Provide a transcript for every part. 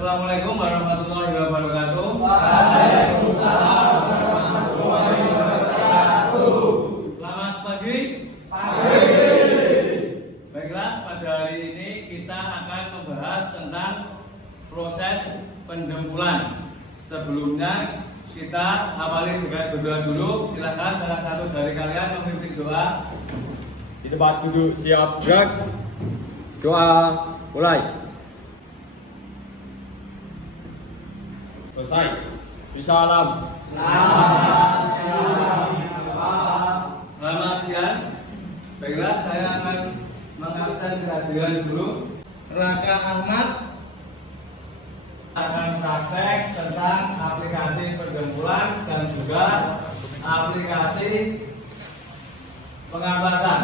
Assalamualaikum warahmatullahi wabarakatuh. Waalaikumsalam warahmatullahi wabarakatuh. Selamat pagi. Pagi. Baiklah, pada hari ini kita akan membahas tentang proses pendempulan. Sebelumnya kita awali dengan berdoa dulu. Silakan salah satu dari kalian memimpin doa. Di tempat duduk siap gerak. Doa mulai. Selesai. Salam. Selamat siang. Baiklah, saya akan mengabsen kehadiran guru Raka Ahmad akan praktek tentang aplikasi pendempulan dan juga aplikasi pengawasan.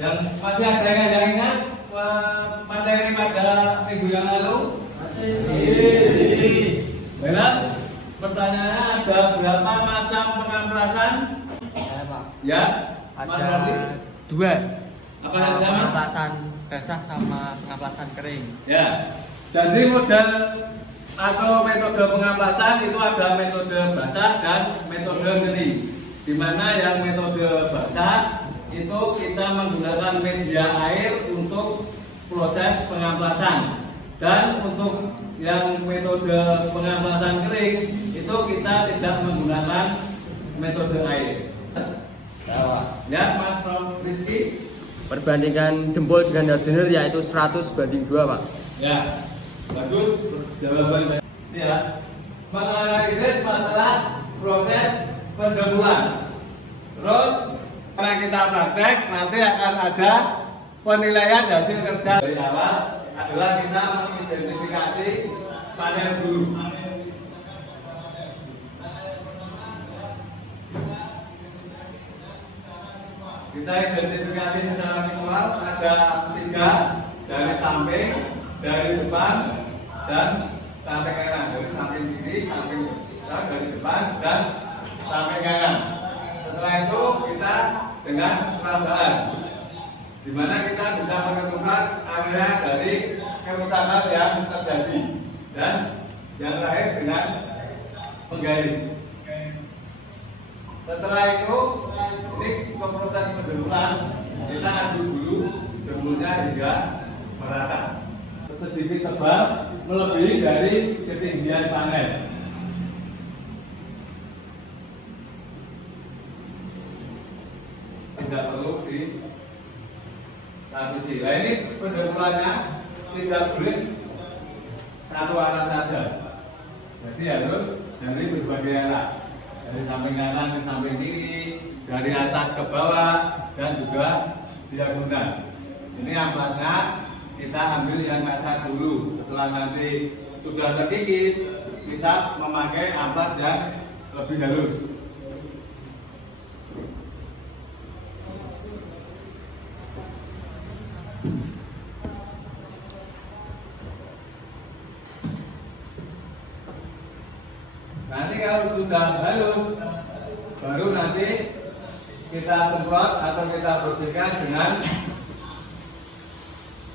Yang masih ada yang ingat materi pada minggu yang lalu? Masih. Baiklah, pertanyaannya ada berapa macam pengamplasan? Ya, Mas Robi. Dua. Apa saja, Mas? Pengamplasan basah sama pengamplasan kering. Ya, jadi model atau metode pengamplasan itu ada metode basah dan metode kering. Di mana yang metode basah itu kita menggunakan media air untuk proses pengamplasan, dan untuk yang metode pengamplasan kering itu kita tidak menggunakan metode air. Ya, Mas Rizky. Perbandingan dempul dengan hardener yaitu 100:2, Pak. Ya, bagus jawaban. Ya, menganalisis masalah proses pendempulan. Terus karena kita praktek, nanti akan ada penilaian hasil kerja. Dari awal adalah kita mengidentifikasi panel dulu. Kita identifikasi secara visual ada 3, dari samping, dari depan, dan samping kanan. Dari samping kiri, samping dari depan, dan samping kanan. Setelah itu kita dengan penambahan, di mana kita bisa menentukan area dari kerusakan yang terjadi, dan yang terakhir dengan penggaris. Setelah itu, ini ke proses pendempulan, kita aduk dulu dempulnya hingga merata. Sedikit tebal, melebihi dari ketinggian panel. Tidak perlu ditapisi. Nah, ini pendempulannya tidak boleh satu arah saja. Jadi harus dari berbagai arah. Dari samping kanan ke samping kiri, dari atas ke bawah, dan juga diagonal. Ini amplasnya kita ambil yang kasar dulu. Setelah nanti sudah terkikis, kita memakai amplas yang lebih halus. Nanti kalau sudah halus, baru nanti kita semprot atau kita bersihkan dengan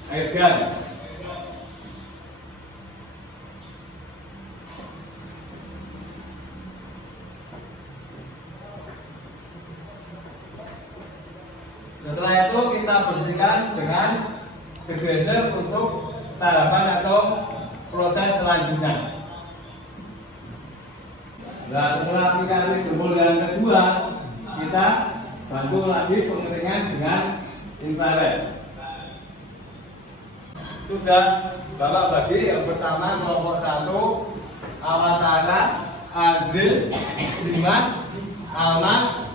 air gun. Setelah itu kita bersihkan dengan degreaser untuk tahapan atau proses selanjutnya. Nah, setelah aplikasi dempul yang kedua, kita bantu lagi pengeringan dengan infrared. Sudah Bapak bagi yang pertama kelompok 1, Awasana, Adril, Dimas, Almas,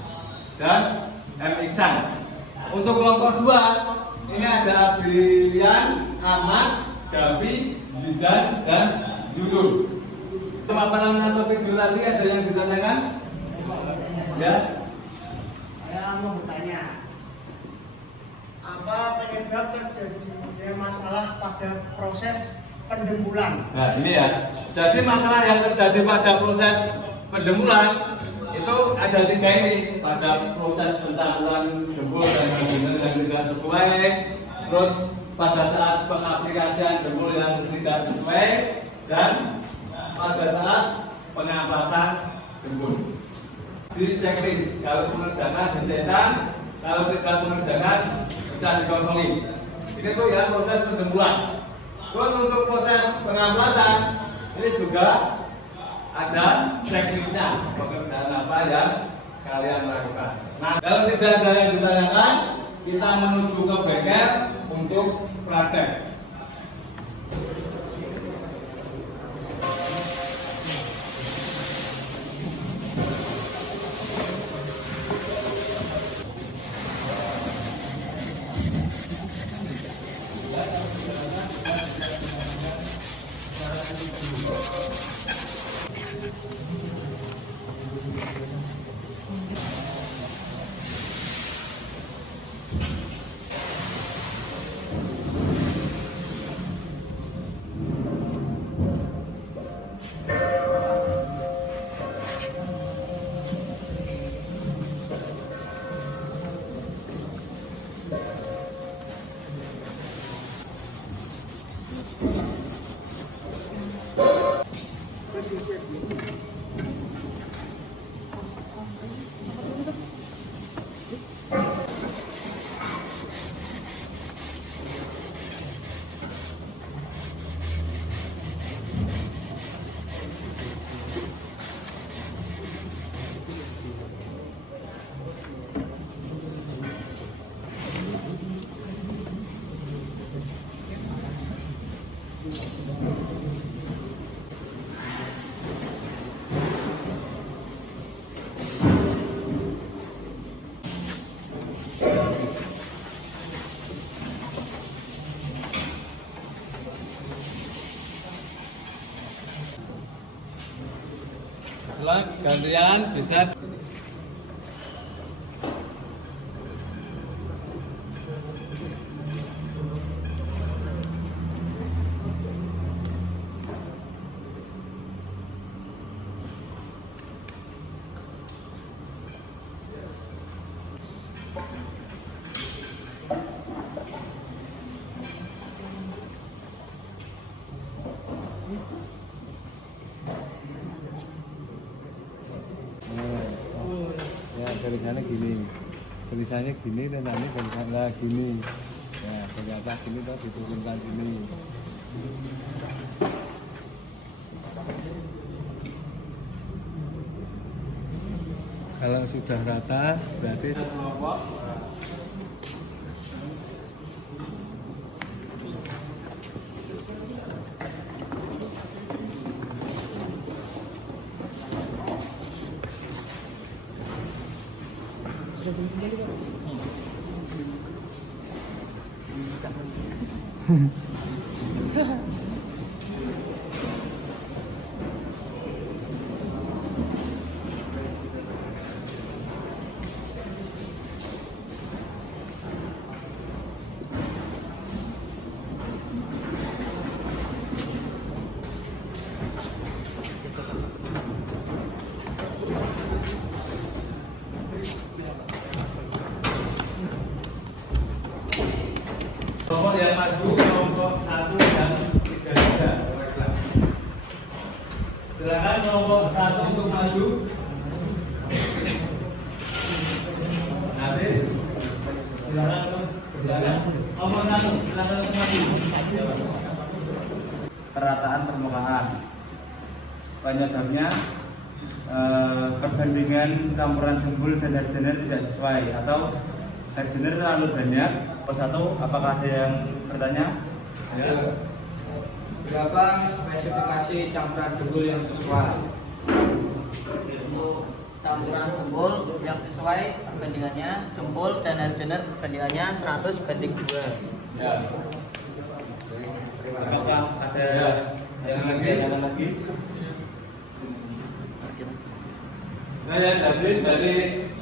dan MXan. Untuk kelompok 2, ini ada Brilian, Ahmad, Gavi, Zidan, dan Yulul. Pemaparan atau video tadi ada yang ditanyakan? Ya. Saya mau bertanya, apa penyebab terjadinya masalah pada proses pendempulan? Nah, ini ya. Jadi masalah yang terjadi pada proses pendempulan itu ada 3 ini. Pada proses pentampulan dempul dan hardener yang tidak sesuai, terus pada saat pengaplikasian jempol yang tidak sesuai dan pada saat pengampasan jempol. Di checklist, kalau mengerjakan dicetak, kalau tidak mengerjakan bisa dikosongi. Ini tuh ya proses penjempolan. Terus untuk proses pengampasan ini juga ada checklistnya, pekerjaan apa yang kalian lakukan. Nah, kalau tidak ada yang ditanyakan, kita menuju ke bengkel untuk praktek. Setelah gantian bisa ya tulisannya gini, tulisannya gini dan nanti tulisannya gini, ya ternyata gini tuh diturunkan gini. Kalau sudah rata berarti kelompok yang maju, kelompok 1 dan 3. Silakan kelompok 1 untuk maju. Nanti silakan kelompok 1 silakan untuk maju. Perataan permukaan. Penyebabnya perbandingan campuran jempol dan hardener tidak sesuai atau hardener terlalu banyak. Satu, apakah ada yang bertanya? Ya. Berapa spesifikasi campuran jempol yang sesuai? Untuk campuran jempol yang sesuai perbandingannya jempol dan hardener perbandingannya 100:2. Ya. Apakah ada yang lagi? Nah, ya, jadi dari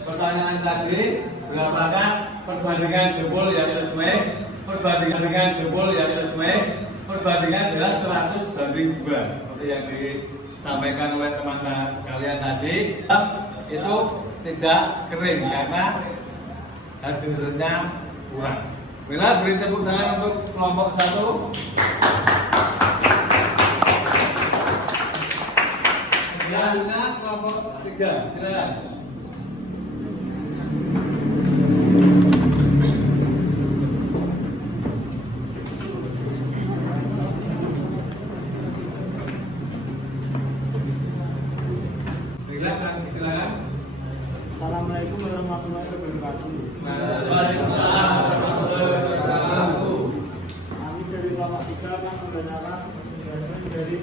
pertanyaan tadi, berapakah perbandingan jempol yang sesuai? Perbandingan dengan jempol yang sesuai, perbandingan adalah 100:2 seperti yang disampaikan oleh teman kalian tadi. Itu tidak kering karena hardenernya kurang. Bila beri tepuk tangan untuk kelompok 1. Selanjutnya kelompok 3, silakan. Silakan, silakan. Assalamualaikum warahmatullahi wabarakatuh. Waalaikumsalam warahmatullahi wabarakatuh. Kami dari kelompok 3 akan membenarkan penjelasan dari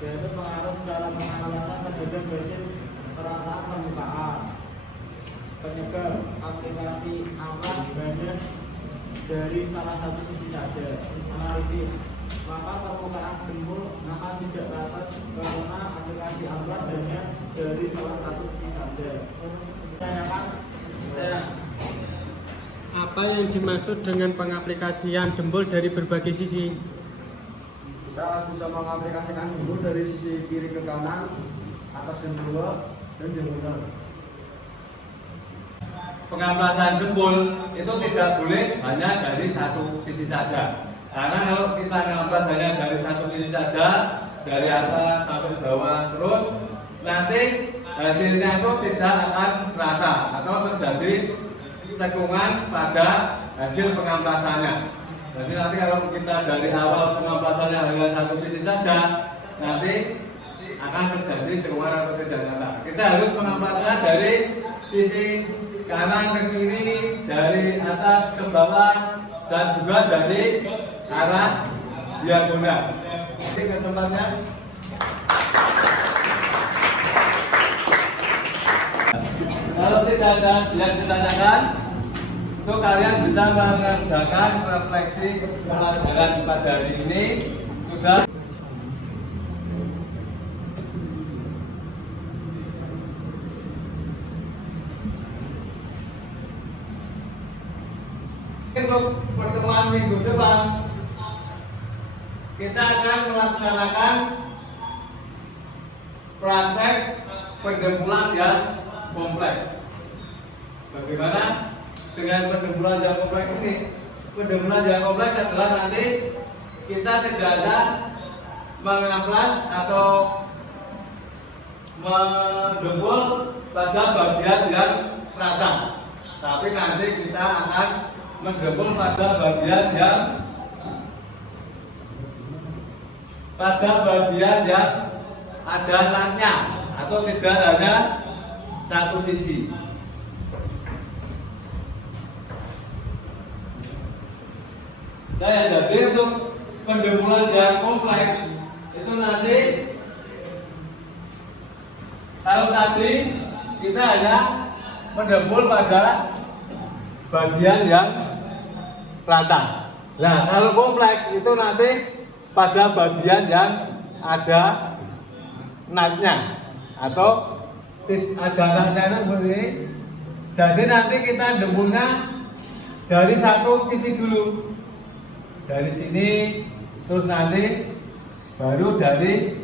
yaitu pengaruh cara pengawasan terhadap hasil perataan permukaan, penyebab aplikasi amplas banyak dari salah satu sisi saja. Analisis, maka permukaan gembul akan tidak rapat karena aplikasi amplas banyak dari salah satu sisi saja. Apa yang dimaksud dengan pengaplikasian dembul dari berbagai sisi? Kita bisa mengaplikasikan gembul dari sisi kiri ke kanan, atas ke bawah, dan diagonal. Pengamplasan gembul itu tidak boleh hanya dari satu sisi saja. Karena kalau kita mengamplas hanya dari satu sisi saja, dari atas sampai bawah terus, nanti hasilnya itu tidak akan terasa atau terjadi cekungan pada hasil pengamplasannya. Jadi nanti kalau kita dari awal pengamplasannya hanya satu sisi saja, nanti akan terjadi cekungan atau tidak nyata. Kita harus mengamplasnya dari sisi kanan ke kiri, dari atas ke bawah, dan juga dari arah diagonal. Jadi ke tempatnya. Kalau tidak ada yang ditanyakan, itu kalian bisa mengerjakan refleksi pelajaran pada hari ini. Sudah. Untuk pertemuan minggu depan, kita akan melaksanakan praktek pendembulan yang kompleks. Bagaimana dengan pendembulan yang kompleks ini? Pendembulan yang kompleks adalah nanti kita tidak ada mengamplas atau mendembul pada bagian yang rata, tapi nanti kita akan mendembul pada bagian yang ada latnya atau tidak hanya satu sisi. Jadi untuk pendembulan yang kompleks itu nanti kalau tadi kita hanya mendembul pada bagian yang rata. Nah, kalau kompleks itu nanti pada bagian yang ada natnya atau ada natnya seperti ini. Jadi nanti kita dembulnya dari satu sisi dulu, dari sini, terus nanti baru dari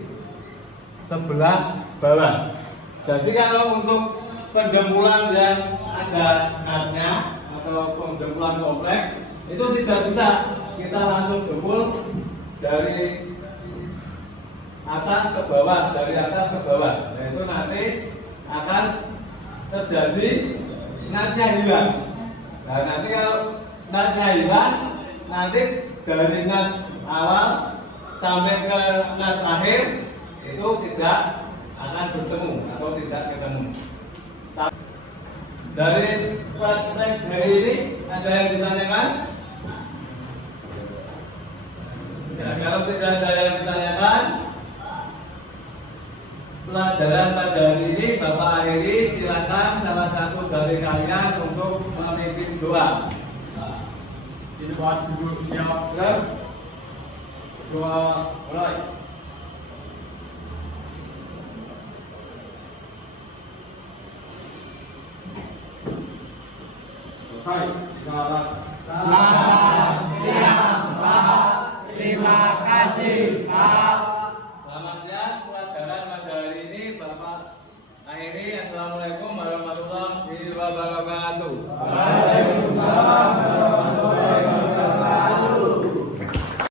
sebelah bawah. Jadi kalau untuk pendembulan yang ada natnya atau pendembulan kompleks itu tidak bisa kita langsung dembul dari atas ke bawah, dari atas ke bawah. Nah, itu nanti akan terjadi natnya hilang. Nah, nanti kalau natnya hilang, nanti dari nat awal sampai ke nat akhir itu tidak akan bertemu atau tidak ketemu. Dari praktek hari ini ada yang ditanyakan? Ya, kalau tidak ada yang ditanyakan, pelajaran pada hari ini Bapak akhiri. Silakan salah satu dari kalian untuk memimpin doa. Di depan duduk siap, doa mulai. Selesai. Selamat siang, Pak. Terima kasih.